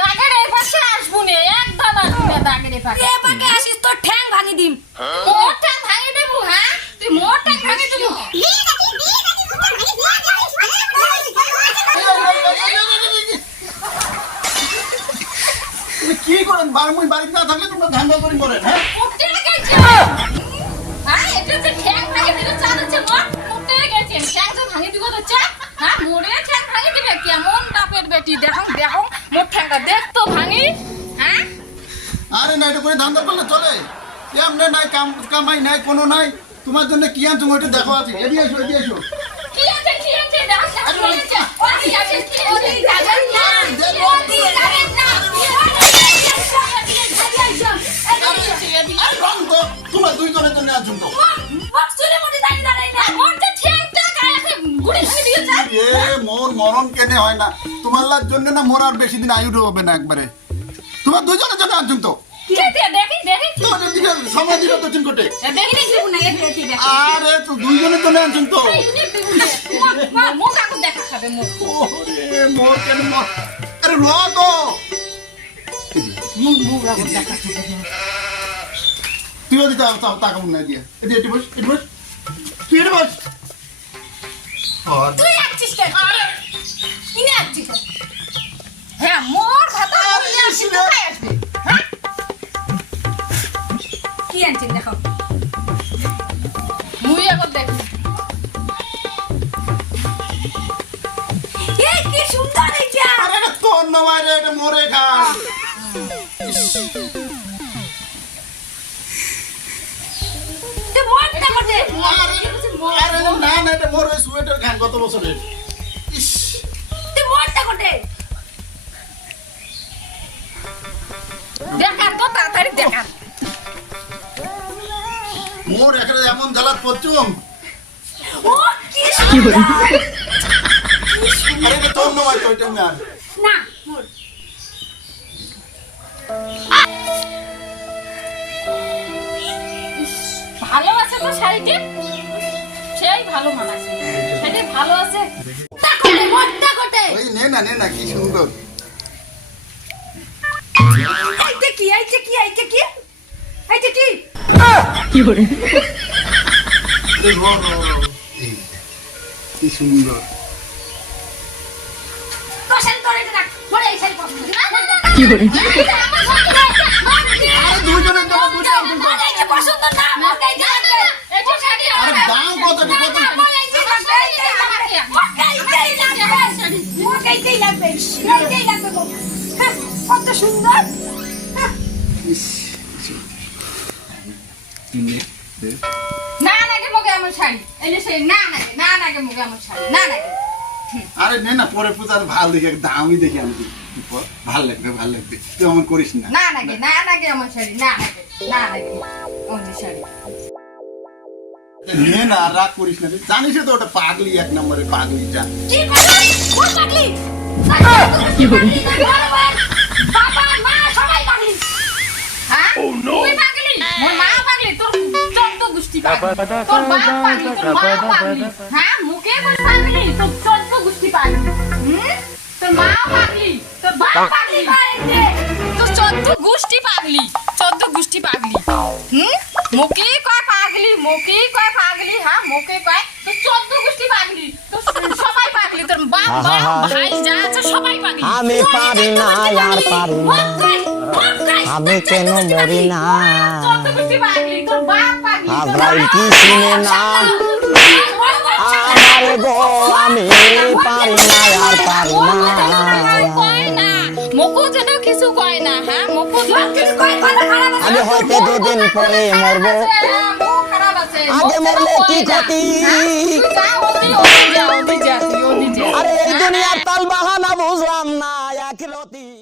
দাগের এই পাশে আসব নে একদম আসব না দাগের এই পাশে। আসিস তোর ঠ্যাং ভাঙি দিম। মোটা ভাঙি দেবো হ্যাঁ? তুই মোটা ভাঙি দেবো? কি করেন? বাড়ি মুই বাড়িতে না থাকলে তোমরা ধান্দা করি করেন হ্যাঁ? উঠে গেছে। হ্যাঁ এটা যে ঠ্যাং ভাঙি দিলে গেছে। ঠ্যাং তো ভাঙি দিব তো চা হ্যাঁ মোড়ে ঠ্যাং ভাঙি দিবে? কেমন বাপের বেটি দেখো। ঠ্যাংটা দেখ তো ভাঙি। হ্যাঁ? আরে না এটা করে ধান্দা করলে চলে। এমনি নাই কাম কামাই নাই কোনো নাই। তোমার জন্য কি আনছো ওইটা দেখো আছে এদিকে এসো এদিকে এসো। কি আছে কি আছে দেখো কি? আছে কি আছে কি আছে যাবেন না এ মোর মরণ কেনে হয় না। তোমার লার জন্য না মোর আর বেশি দিন আয়ু হবে না একবারে। তোমার দুইজনের জন্য আনছো তো। আরে তো দুইজনের জন্য আনছো তো। মোর কেন আরে ল তো। তুই ওদি তা তা মনে দিয়ে। এটি এটি বস। এটি বস। তুই এটি বস আর হ্যাঁ কত বছরের? ইস। তুই মনটা করতে দেখার তো তাড়াতাড়ি দেখার মোর এখানে এমন জ্বালাত পড়ছুম ও কি সুন্দর। আরে এটা তোর নয় তো এটা না না মোর। ভালো আছে তো শাড়িটি। সেই ভালো মানাছে ভালো আছে? ওই নে না নে না কি সুন্দর। আইতে কি আইতে কি আইতে কি? আইতে কি? এই র, র, র। এই, কি সুন্দর। তোর তোর না মোরে এই শাড়ি পছন্দ না আরে দুইজনের জন্য দুইটা আনছো তো। মোরে এটা পছন্দ না মোরে এটা লাগবে এটা শাড়ি আরে আমার দাম কত কত সুন্দর। হ্যাঁ, নে, নাগে আমার শাড়ি। এই সেই না নাগে না নাগে মোকে আমার শাড়ি। না নাগে আরে নে না পরে পূজার ভালো দেখে দামই দেখে আনবি ভালো লাগবে ভালো লাগবে। তুই আমার করিস না। না নাগে না নাগে আমার শাড়ি না নাগে না নাগে শাড়ি। নে না রাগ করিস না। জানিস তো ওটা পাগলি এক নম্বরে পাগলিটা। কি পাগলি? কোন পাগলি? পাগলি হ্যাঁ? পাগলি মোর মা পাগলি তোর চোদ্দ গোষ্ঠী পাগলি তোর বাপ পাগলি তোর মা পাগলি হ্যাঁ মুখে কোন পাগলি তোর চোদ্দ গোষ্ঠী পাগলি হুম তোর মা পাগলি তোর বাপ পাগলি তোর চোদ্দ গোষ্ঠী পাগলি চোদ্দ গোষ্ঠী পাগলি হুম মুখে কয় পাগলি মুখে কয় পাগলি হ্যাঁ মুখে কয় তোর চোদ্দ গোষ্ঠী পাগলি তোর সবাই পাগলি তোর বাপ মা ভাই যা আছে সবাই পাগলি আমি পারি না আর পারি না আমি কেন মরি না আব্রাইল কি শুনে না আমার গো আমি পারি না আর পারি না কয় যেন কিছু কয় না হ্যাঁ মকু যেন কিছু কয় না আমি হয়তো দুদিন পরে মরবো খারাপ আছে আগে মরলে কি ক্ষতি আরে এই দুনিয়ার তাল বাহানা বুঝলাম না এক লতি